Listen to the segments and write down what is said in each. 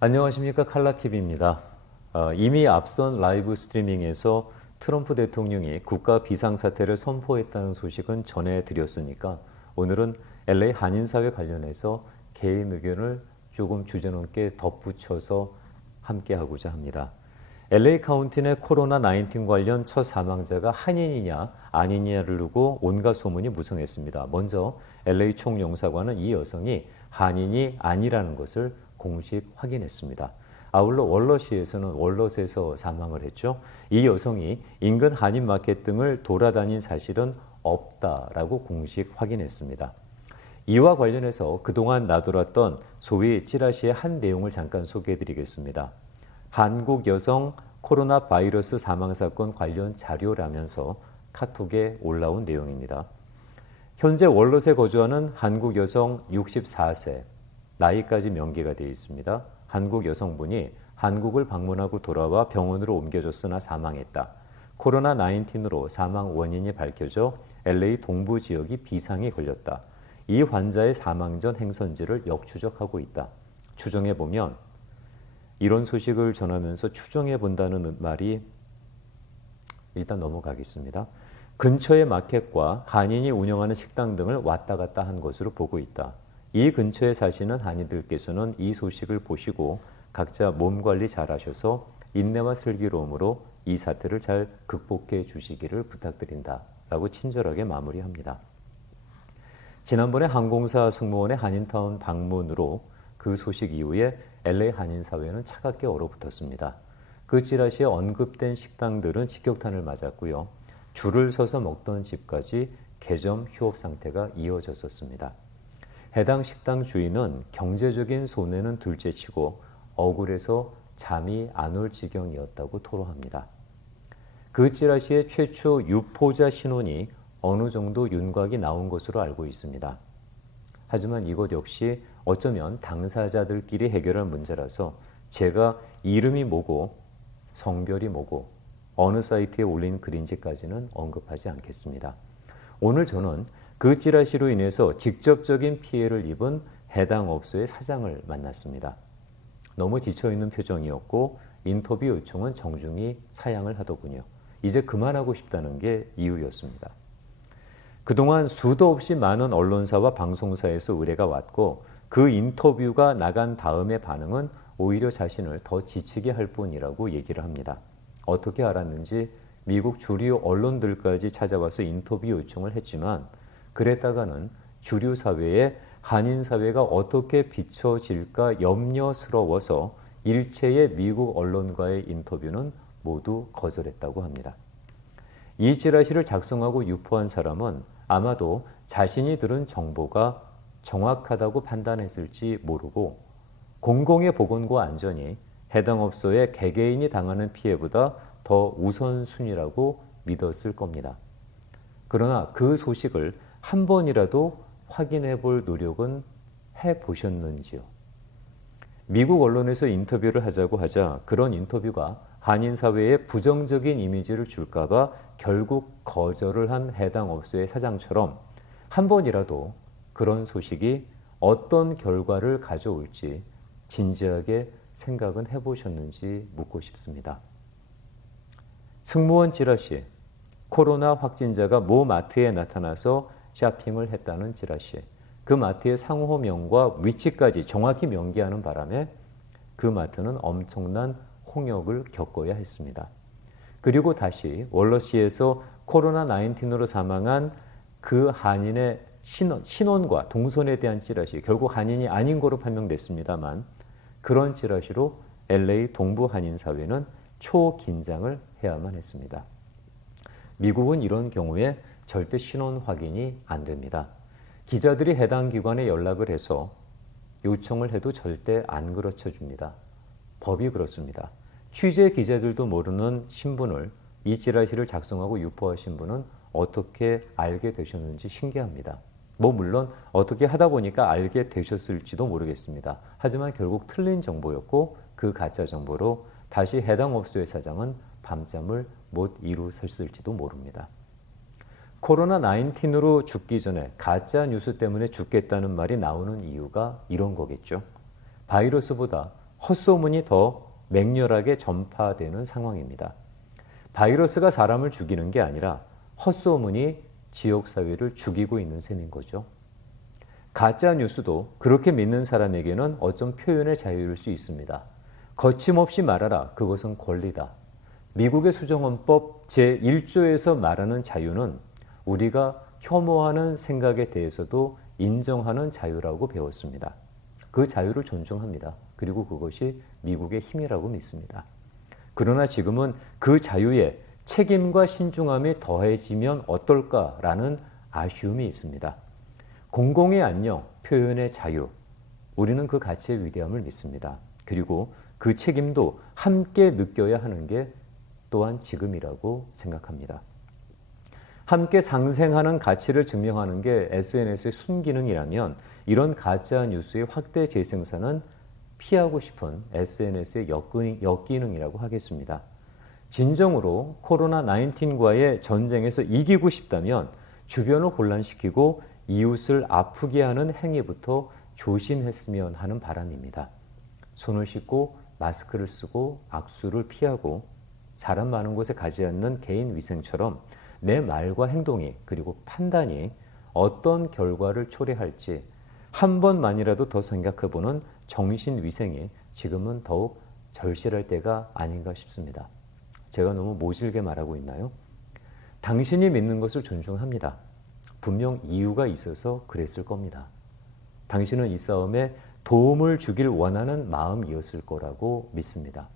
안녕하십니까. 칼라TV입니다. 이미 앞선 라이브 스트리밍에서 트럼프 대통령이 국가 비상사태를 선포했다는 소식은 전해드렸으니까 오늘은 LA 한인사회 관련해서 개인 의견을 조금 주제넘게 덧붙여서 함께하고자 합니다. LA 카운티 내 코로나19 관련 첫 사망자가 한인이냐 아니냐를 두고 온갖 소문이 무성했습니다. 먼저 LA 총영사관은 이 여성이 한인이 아니라는 것을 공식 확인했습니다. 아울러 월럿에서 사망을 했죠. 이 여성이 인근 한인마켓 등을 돌아다닌 사실은 없다라고 공식 확인했습니다. 이와 관련해서 그동안 나돌았던 소위 찌라시의 한 내용을 잠깐 소개해드리겠습니다. 한국 여성 코로나 바이러스 사망사건 관련 자료라면서 카톡에 올라온 내용입니다. 현재 월럿에 거주하는 한국 여성 64세, 나이까지 명기가 되어 있습니다. 한국 여성분이 한국을 방문하고 돌아와 병원으로 옮겨졌으나 사망했다. 코로나19으로 사망 원인이 밝혀져 LA 동부 지역이 비상이 걸렸다. 이 환자의 사망 전 행선지를 역추적하고 있다. 추정해보면 이런 소식을 전하면서 추정해본다는 말이 일단 넘어가겠습니다. 근처의 마켓과 한인이 운영하는 식당 등을 왔다 갔다 한 것으로 보고 있다. 이 근처에 사시는 한인들께서는 이 소식을 보시고 각자 몸 관리 잘 하셔서 인내와 슬기로움으로 이 사태를 잘 극복해 주시기를 부탁드린다. 라고 친절하게 마무리합니다. 지난번에 항공사 승무원의 한인타운 방문으로 그 소식 이후에 LA 한인사회는 차갑게 얼어붙었습니다. 그 찌라시에 언급된 식당들은 직격탄을 맞았고요. 줄을 서서 먹던 집까지 개점 휴업 상태가 이어졌었습니다. 해당 식당 주인은 경제적인 손해는 둘째치고 억울해서 잠이 안 올 지경이었다고 토로합니다. 그 찌라시의 최초 유포자 신원이 어느 정도 윤곽이 나온 것으로 알고 있습니다. 하지만 이것 역시 어쩌면 당사자들끼리 해결할 문제라서 제가 이름이 뭐고 성별이 뭐고 어느 사이트에 올린 글인지까지는 언급하지 않겠습니다. 오늘 저는 그 찌라시로 인해서 직접적인 피해를 입은 해당 업소의 사장을 만났습니다. 너무 지쳐있는 표정이었고 인터뷰 요청은 정중히 사양을 하더군요. 이제 그만하고 싶다는 게 이유였습니다. 그동안 수도 없이 많은 언론사와 방송사에서 의뢰가 왔고 그 인터뷰가 나간 다음의 반응은 오히려 자신을 더 지치게 할 뿐이라고 얘기를 합니다. 어떻게 알았는지 미국 주류 언론들까지 찾아와서 인터뷰 요청을 했지만 그랬다가는 주류 사회에 한인 사회가 어떻게 비춰질까 염려스러워서 일체의 미국 언론과의 인터뷰는 모두 거절했다고 합니다. 이 찌라시를 작성하고 유포한 사람은 아마도 자신이 들은 정보가 정확하다고 판단했을지 모르고 공공의 보건과 안전이 해당 업소의 개개인이 당하는 피해보다 더 우선순위라고 믿었을 겁니다. 그러나 그 소식을 한 번이라도 확인해 볼 노력은 해보셨는지요? 미국 언론에서 인터뷰를 하자고 하자 그런 인터뷰가 한인 사회에 부정적인 이미지를 줄까봐 결국 거절을 한 해당 업소의 사장처럼 한 번이라도 그런 소식이 어떤 결과를 가져올지 진지하게 생각은 해보셨는지 묻고 싶습니다. 승무원 찌라시, 코로나 확진자가 모 마트에 나타나서 쇼핑을 했다는 찌라시, 그 마트의 상호명과 위치까지 정확히 명기하는 바람에 그 마트는 엄청난 홍역을 겪어야 했습니다. 그리고 다시 월러시에서 코로나19으로 사망한 그 한인의 신원과 동선에 대한 찌라시, 결국 한인이 아닌 거로 판명됐습니다만 그런 찌라시로 LA 동부 한인사회는 초긴장을 해야만 했습니다. 미국은 이런 경우에 절대 신원 확인이 안 됩니다. 기자들이 해당 기관에 연락을 해서 요청을 해도 절대 안 그렇쳐 줍니다. 법이 그렇습니다. 취재 기자들도 모르는 신분을 이 찌라시를 작성하고 유포하신 분은 어떻게 알게 되셨는지 신기합니다. 물론 어떻게 하다 보니까 알게 되셨을지도 모르겠습니다. 하지만 결국 틀린 정보였고 그 가짜 정보로 다시 해당 업소의 사장은 밤잠을 못 이루셨을지도 모릅니다. 코로나19으로 죽기 전에 가짜 뉴스 때문에 죽겠다는 말이 나오는 이유가 이런 거겠죠. 바이러스보다 헛소문이 더 맹렬하게 전파되는 상황입니다. 바이러스가 사람을 죽이는 게 아니라 헛소문이 지역사회를 죽이고 있는 셈인 거죠. 가짜 뉴스도 그렇게 믿는 사람에게는 어쩜 표현의 자유일 수 있습니다. 거침없이 말하라. 그것은 권리다. 미국의 수정헌법 제1조에서 말하는 자유는 우리가 혐오하는 생각에 대해서도 인정하는 자유라고 배웠습니다. 그 자유를 존중합니다. 그리고 그것이 미국의 힘이라고 믿습니다. 그러나 지금은 그 자유에 책임과 신중함이 더해지면 어떨까라는 아쉬움이 있습니다. 공공의 안녕, 표현의 자유, 우리는 그 가치의 위대함을 믿습니다. 그리고 그 책임도 함께 느껴야 하는 게 또한 지금이라고 생각합니다. 함께 상생하는 가치를 증명하는 게 SNS의 순기능이라면 이런 가짜 뉴스의 확대 재생산은 피하고 싶은 SNS의 역기능이라고 하겠습니다. 진정으로 코로나19과의 전쟁에서 이기고 싶다면 주변을 혼란시키고 이웃을 아프게 하는 행위부터 조심했으면 하는 바람입니다. 손을 씻고 마스크를 쓰고 악수를 피하고 사람 많은 곳에 가지 않는 개인 위생처럼 내 말과 행동이 그리고 판단이 어떤 결과를 초래할지 한 번만이라도 더 생각해보는 정신위생이 지금은 더욱 절실할 때가 아닌가 싶습니다. 제가 너무 모질게 말하고 있나요? 당신이 믿는 것을 존중합니다. 분명 이유가 있어서 그랬을 겁니다. 당신은 이 싸움에 도움을 주길 원하는 마음이었을 거라고 믿습니다.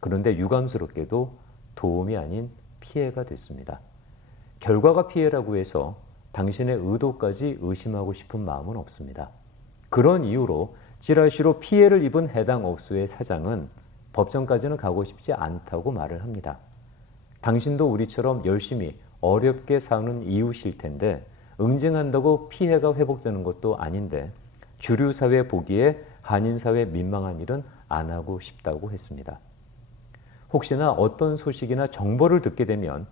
그런데 유감스럽게도 도움이 아닌 피해가 됐습니다. 결과가 피해라고 해서 당신의 의도까지 의심하고 싶은 마음은 없습니다. 그런 이유로 찌라시로 피해를 입은 해당 업소의 사장은 법정까지는 가고 싶지 않다고 말을 합니다. 당신도 우리처럼 열심히 어렵게 사는 이웃일 텐데 응징한다고 피해가 회복되는 것도 아닌데 주류 사회 보기에 한인 사회 민망한 일은 안 하고 싶다고 했습니다. 혹시나 어떤 소식이나 정보를 듣게 되면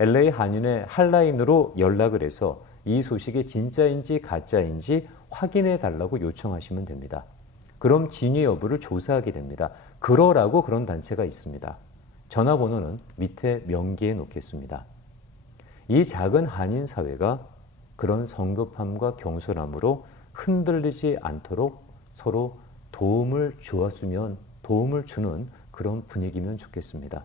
LA 한인의 핫라인으로 연락을 해서 이 소식이 진짜인지 가짜인지 확인해 달라고 요청하시면 됩니다. 그럼 진위 여부를 조사하게 됩니다. 그러라고 그런 단체가 있습니다. 전화번호는 밑에 명기해 놓겠습니다. 이 작은 한인 사회가 그런 성급함과 경솔함으로 흔들리지 않도록 서로 도움을 주었으면 도움을 주는 그런 분위기면 좋겠습니다.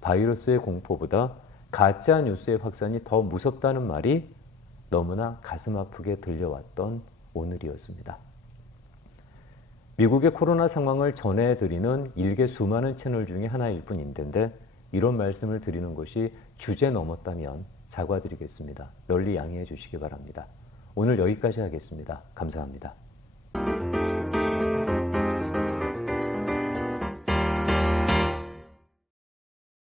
바이러스의 공포보다 가짜 뉴스의 확산이 더 무섭다는 말이 너무나 가슴 아프게 들려왔던 오늘이었습니다. 미국의 코로나 상황을 전해드리는 일개 수많은 채널 중에 하나일 뿐인데 이런 말씀을 드리는 것이 주제 넘었다면 사과드리겠습니다. 널리 양해해 주시기 바랍니다. 오늘 여기까지 하겠습니다. 감사합니다.